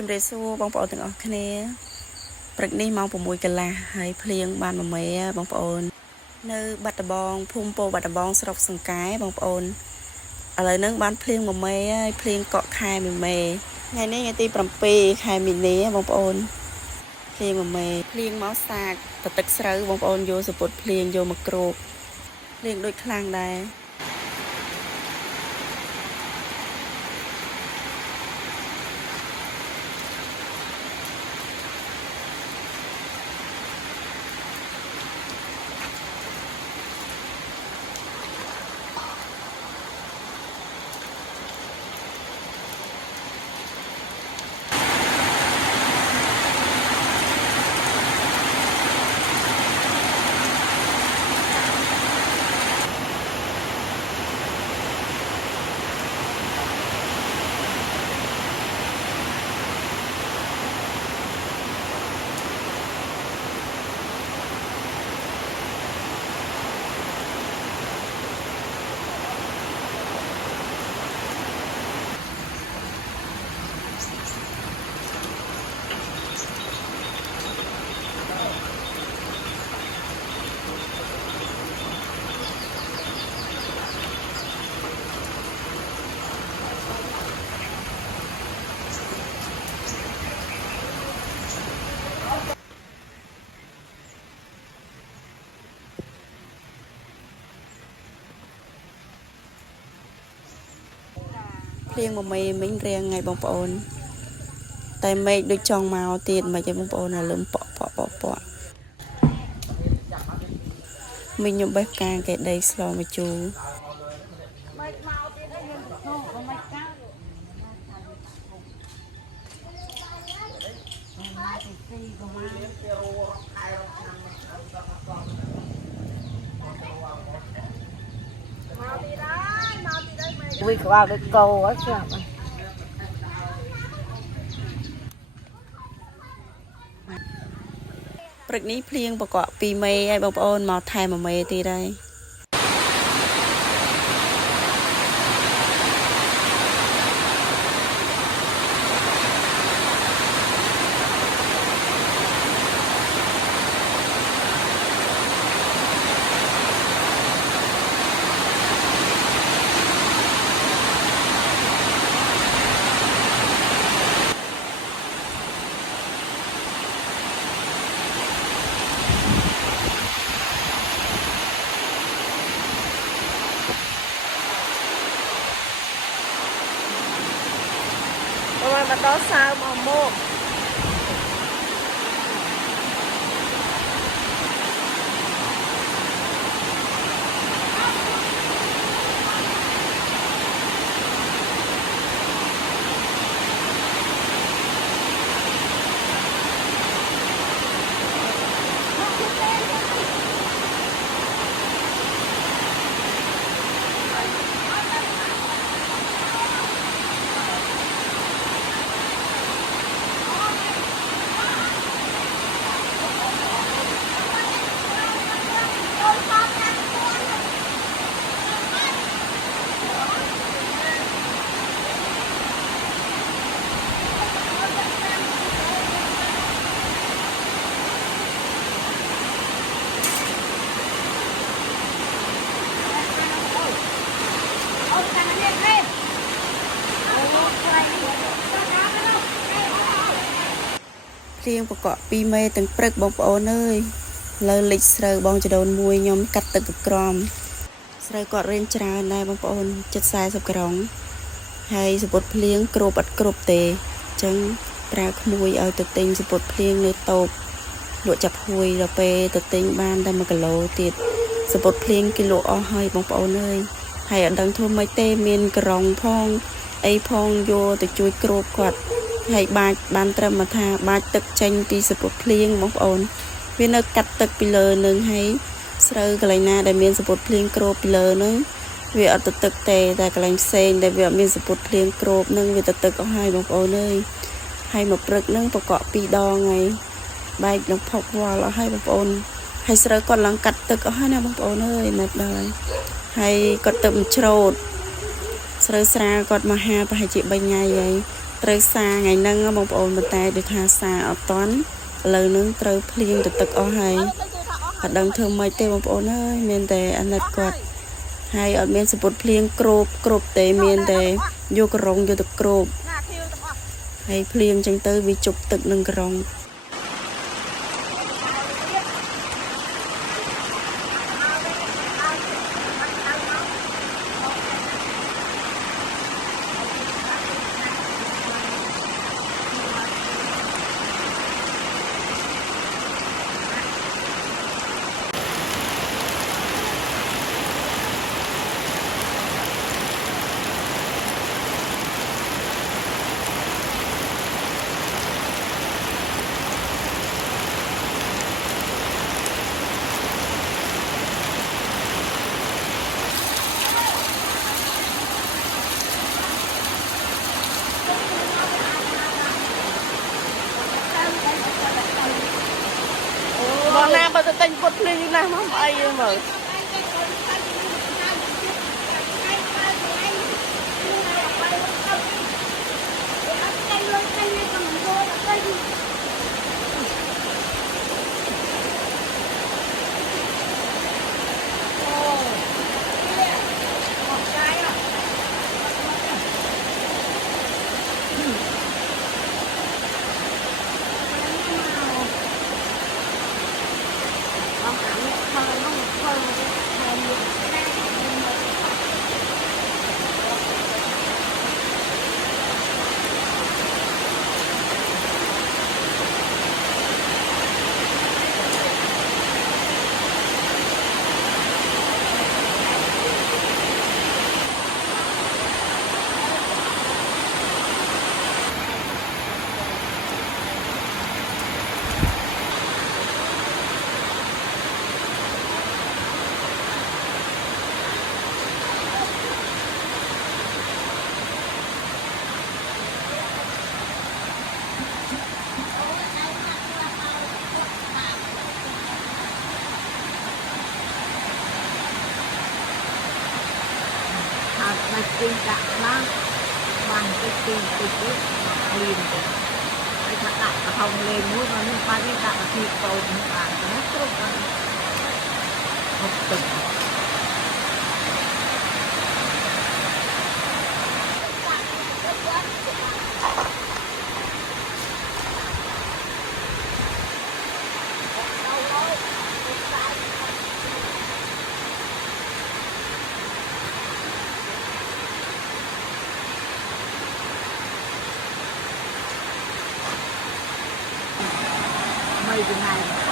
ជំរាបសួរបងប្អូនទាំងអស់គ្នាព្រឹកនេះម៉ោង 6 កន្លះហើយភ្លៀងបានមួយមេបងប្អូននៅបាត់ដំបងភូមិពោធិ៍បាត់ដំបងស្រុកសង្កែបងប្អូនឥឡូវហ្នឹងបានភ្លៀងមួយមេហើយភ្លៀងកក់ខែមួយមេថ្ងៃនេះថ្ងៃទី7 ខែមីនាបងប្អូនភ្លៀងមួយមេភ្លៀងមកសាកទៅទឹកស្រូវបងប្អូនយកសពុតភ្លៀងយកមកគ្របភ្លៀងដូចខ្លាំងដែរភ្លៀងមួយមេមិញរៀងថ្ងៃបងប្អូនតែមេឃដូចចង់មកទៀតមិនអីបងប្អូនលើមប៉ក់មិញខ្ញុំបេះផ្កាគេដីស្លមកជូរUi, có vào cái cầu á chứ ạ. ព្រឹកនេះភ្លៀងបកក2មេហើយបងប្អូនមកថែម1មេទៀតហើយmà đó sao mà mua ភ្លៀងបកក2មេទាំងព្រឹកបងប្អូនអើយលើលិចស្រូវបងចដូនមួយខ្ញុំកាត់ទឹកក្រំស្រូវគាត់រៀងច្រើនដែរបងប្អូន740ក្រុងហើយសពុតភ្លៀងគ្របអត់គ្រប់ទេអញ្ចឹងប្រើក្មួយឲ្យទៅទិញសពុតភ្លៀងនៅតូបលក់ចាប់ហួយដល់ពេលទៅទិញបានតែ1គីឡូទៀតសពុតភ្លៀងគេលក់អស់ហើយបងប្អូនអើយហើយអត់ដឹងធ្វើម៉េចទេមានក្រុងផងអីផងយកទៅជួយគ្របគាត់ហើយបាច់បានត្រឹមថាបាច់ទឹកចេញពីសពុតភ្លៀងបងប្អូនវានៅកាត់ទឹកពីលើនឹងហើយស្រូវកន្លែងណាដែលមានសពុតភ្លៀងគ្របពីលើនឹងវាអត់ទៅទឹកទេតែកន្លែងផ្សេងដែលវាអត់មានសពុតភ្លៀងគ្របនឹងវាទៅទឹកអស់ហើយបងប្អូនអើយហើយមកព្រឹកនឹងបកក2ដងហើយបែកនឹងផុកវល់អស់ហើយបងប្អូនហើយស្រូវគាត់ឡើងកាត់ទឹកអស់ហើយណាបងប្អូនអើយណាស់ដល់ហើយគាត់ទៅច្រូតស្រូវស្រាគាត់មកហាប្រហែលជា3ថ្ងៃហើយ ត្រូវសាថ្ងៃហ្នឹងបងប្អូនប៉ុន្តែដូចថាសាអត់តាន់ឥឡូវហ្នឹងត្រូវភ្លៀងទៅទឹកអស់ហើយអត់ដឹងធ្វើម៉េចទេបងប្អូនអើយមានតែអាណិតគាត់ហើយអត់មានសពុតភ្លៀងគ្រប់ទេមានតែយកក្រងយកទៅគ្រប់ហើយភ្លៀងចឹងទៅវាជប់ទឹកនឹងក្រងបងណាបើទៅទិញពុតភ្លៀងណាស់មកអីមើលmà đi đặt nó bằng cái tiền từ trước liền rồi cái thật đặt là không lên núi mà nên ba cái đặt là thịt cầu những bạn nó tốt lắm một tuần mây cái này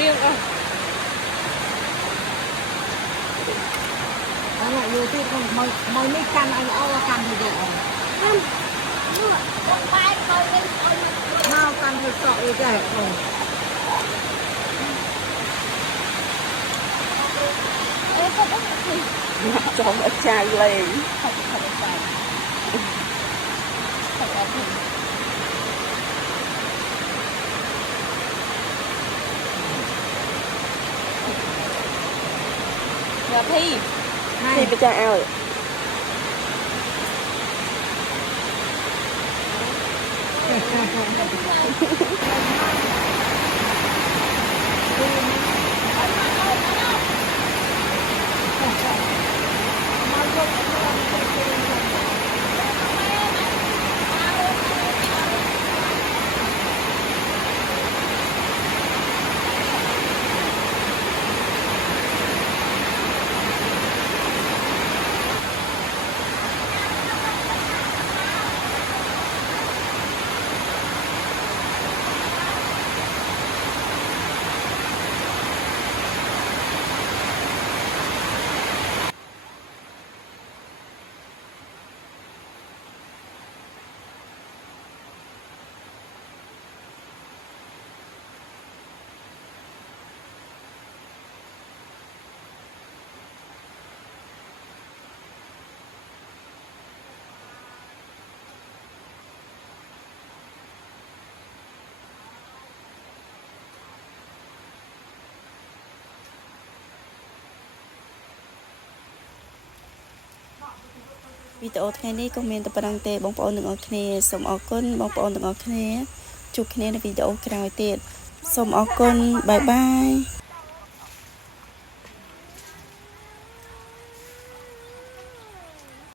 riêng à anh lại yêu thích không mời mấy căn anh ô căn thì được mau căn thì sợ đi kệ rồi cho nó chai lên giờ thi bây giờ ao rồi វីដេអូថ្ងៃនេះក៏មានតែប៉ុណ្្នឹងទេបងប្អូនទាំងអស់គ្នាសូមអរគុណបងប្អូនទាំងអស់គ្នាជួបគ្នានៅវីដេអូក្រោយទៀតសូមអរគុណបាយបាយ